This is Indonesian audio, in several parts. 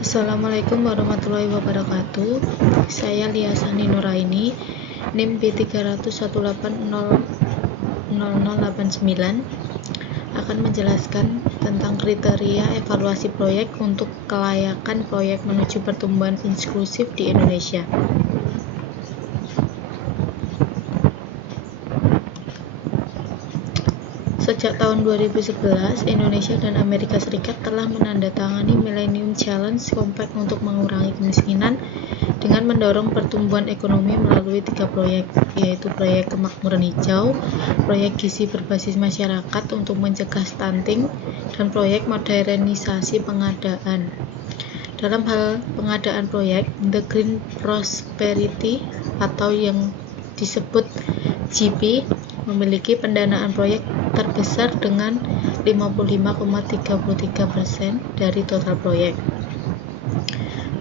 Assalamualaikum warahmatullahi wabarakatuh. Saya Liasani Nuraini, NIM B318000089, akan menjelaskan tentang kriteria evaluasi proyek untuk kelayakan proyek menuju pertumbuhan inklusif di Indonesia. Sejak tahun 2011, Indonesia dan Amerika Serikat telah menandatangani Millennium Challenge Compact untuk mengurangi kemiskinan dengan mendorong pertumbuhan ekonomi melalui 3 proyek, yaitu proyek kemakmuran hijau, proyek gizi berbasis masyarakat untuk mencegah stunting, dan proyek modernisasi pengadaan. Dalam hal pengadaan proyek, The Green Prosperity atau yang disebut GP memiliki pendanaan proyek terbesar dengan 55,33% dari total proyek.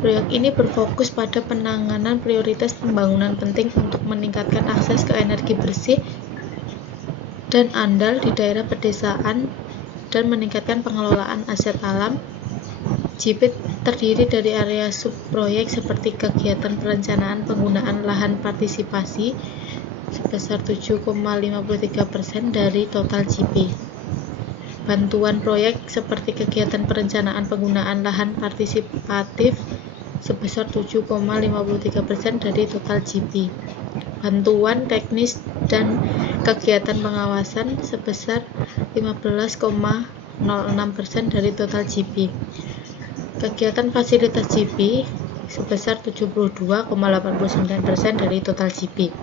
Proyek ini berfokus pada penanganan prioritas pembangunan penting untuk meningkatkan akses ke energi bersih dan andal di daerah pedesaan dan meningkatkan pengelolaan aset alam. GP terdiri dari area subproyek seperti kegiatan perencanaan penggunaan lahan partisipasi sebesar 7,53% dari total GP. Bantuan proyek seperti kegiatan perencanaan penggunaan lahan partisipatif sebesar 7,53% dari total GP. Bantuan teknis dan kegiatan pengawasan sebesar 15,06% dari total GP. Kegiatan fasilitas GP sebesar 72,89% dari total GP.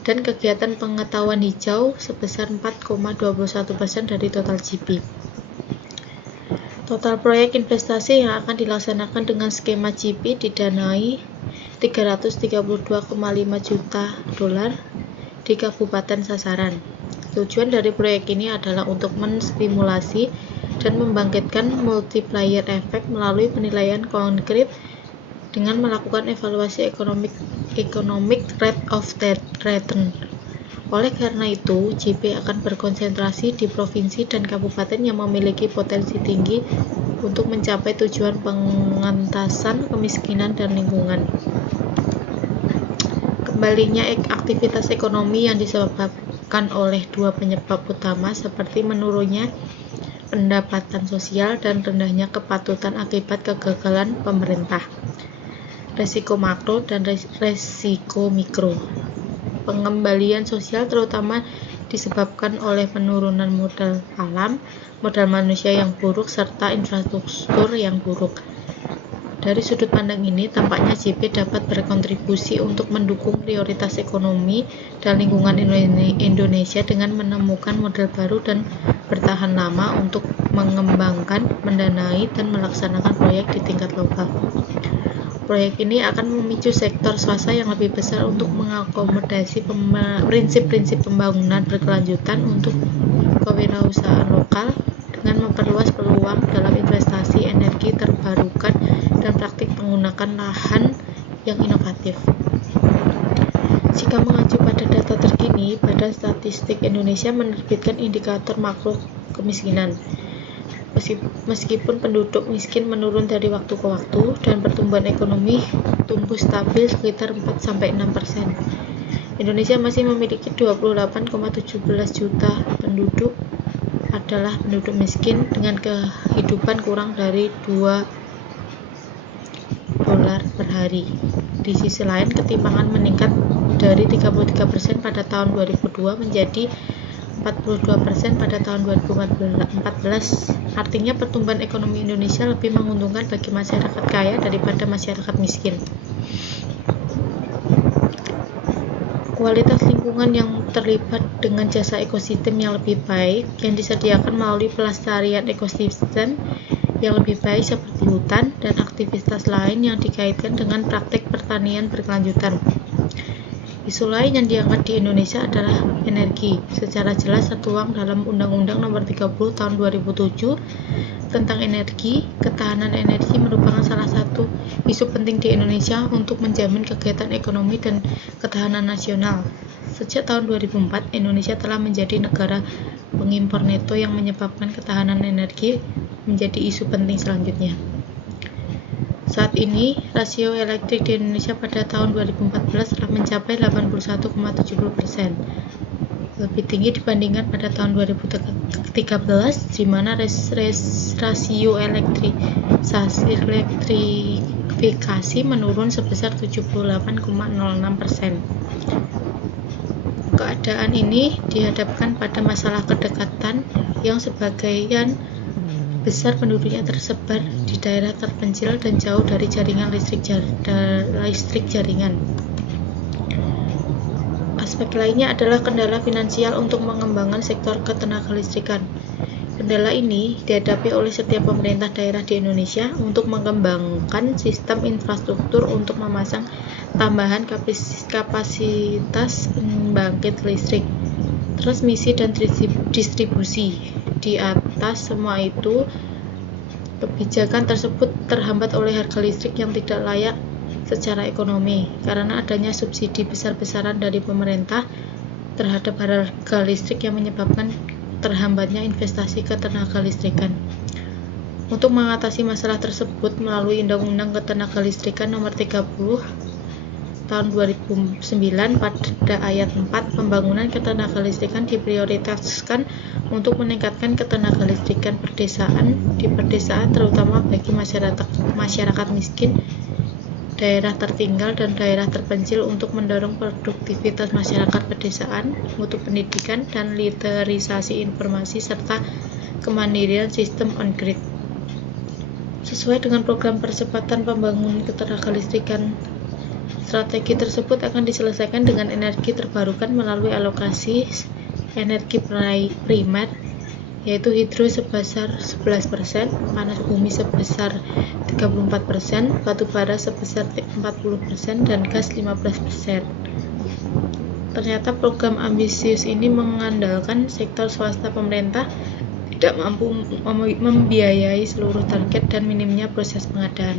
Dan kegiatan pengetahuan hijau sebesar 4,21% dari total GP. Total proyek investasi yang akan dilaksanakan dengan skema GP didanai $332,5 juta di kabupaten sasaran. Tujuan dari proyek ini adalah untuk menstimulasi dan membangkitkan multiplier effect melalui penilaian konkret dengan melakukan evaluasi economic rate of return. Oleh karena itu, GP akan berkonsentrasi di provinsi dan kabupaten yang memiliki potensi tinggi untuk mencapai tujuan pengentasan kemiskinan dan lingkungan. Kembalinya aktivitas ekonomi yang disebabkan oleh dua penyebab utama seperti menurunnya pendapatan sosial dan rendahnya kepatutan akibat kegagalan pemerintah. Resiko makro dan resiko mikro. Pengembalian sosial terutama disebabkan oleh penurunan modal alam, modal manusia yang buruk, serta infrastruktur yang buruk. Dari sudut pandang ini, tampaknya GP dapat berkontribusi untuk mendukung prioritas ekonomi dan lingkungan Indonesia dengan menemukan model baru dan bertahan lama untuk mengembangkan, mendanai, dan melaksanakan proyek di tingkat lokal. Proyek ini akan memicu sektor swasta yang lebih besar untuk mengakomodasi prinsip-prinsip pembangunan berkelanjutan untuk kewirausahaan lokal dengan memperluas peluang dalam investasi energi terbarukan dan praktik menggunakan lahan yang inovatif. Jika mengacu pada data terkini, Badan Statistik Indonesia menerbitkan indikator makro kemiskinan. Meskipun penduduk miskin menurun dari waktu ke waktu dan pertumbuhan ekonomi tumbuh stabil sekitar 4-6%, Indonesia masih memiliki 28,17 juta penduduk adalah penduduk miskin dengan kehidupan kurang dari $2 per hari. Di sisi lain, ketimpangan meningkat dari 33% pada tahun 2002 menjadi 42% pada tahun 2014. Artinya pertumbuhan ekonomi Indonesia lebih menguntungkan bagi masyarakat kaya daripada masyarakat miskin. Kualitas lingkungan yang terlibat dengan jasa ekosistem yang lebih baik yang disediakan melalui pelestarian ekosistem yang lebih baik seperti hutan dan aktivitas lain yang dikaitkan dengan praktik pertanian berkelanjutan. Isu lain yang diangkat di Indonesia adalah energi. Secara jelas tertuang dalam Undang-Undang Nomor 30 Tahun 2007 tentang energi. Ketahanan energi merupakan salah satu isu penting di Indonesia untuk menjamin kegiatan ekonomi dan ketahanan nasional. Sejak tahun 2004, Indonesia telah menjadi negara pengimpor neto yang menyebabkan ketahanan energi menjadi isu penting selanjutnya. Saat ini, rasio elektrik di Indonesia pada tahun 2014 telah mencapai 81,70%, lebih tinggi dibandingkan pada tahun 2013, di mana rasio elektrifikasi menurun sebesar 78,06%. Keadaan ini dihadapkan pada masalah kedekatan yang sebagian besar penduduknya tersebar di daerah terpencil dan jauh dari jaringan listrik jaringan. Aspek lainnya adalah kendala finansial untuk mengembangkan sektor ketenagalistrikan. Kendala ini dihadapi oleh setiap pemerintah daerah di Indonesia untuk mengembangkan sistem infrastruktur untuk memasang tambahan kapasitas pembangkit listrik, transmisi dan distribusi. Di atas semua itu, kebijakan tersebut terhambat oleh harga listrik yang tidak layak secara ekonomi karena adanya subsidi besar-besaran dari pemerintah terhadap harga listrik yang menyebabkan terhambatnya investasi ketenagalistrikan. Untuk mengatasi masalah tersebut melalui Undang-Undang Ketenagalistrikan Nomor 30 Tahun 2009 pada ayat 4, pembangunan ketenagalistrikan diprioritaskan untuk meningkatkan ketenagalistrikan di pedesaan terutama bagi masyarakat miskin, daerah tertinggal dan daerah terpencil untuk mendorong produktivitas masyarakat pedesaan, mutu pendidikan dan literisasi informasi serta kemandirian sistem on-grid. Sesuai dengan program percepatan pembangunan ketenagalistrikan, strategi tersebut akan diselesaikan dengan energi terbarukan melalui alokasi energi primer, yaitu hidro sebesar 11%, panas bumi sebesar 34%, batu bara sebesar 40%, dan gas 15%. Ternyata program ambisius ini mengandalkan sektor swasta. Pemerintah tidak mampu membiayai seluruh target dan minimnya proses pengadaan.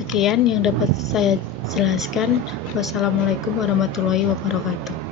Sekian yang dapat saya jelaskan. Wassalamualaikum warahmatullahi wabarakatuh.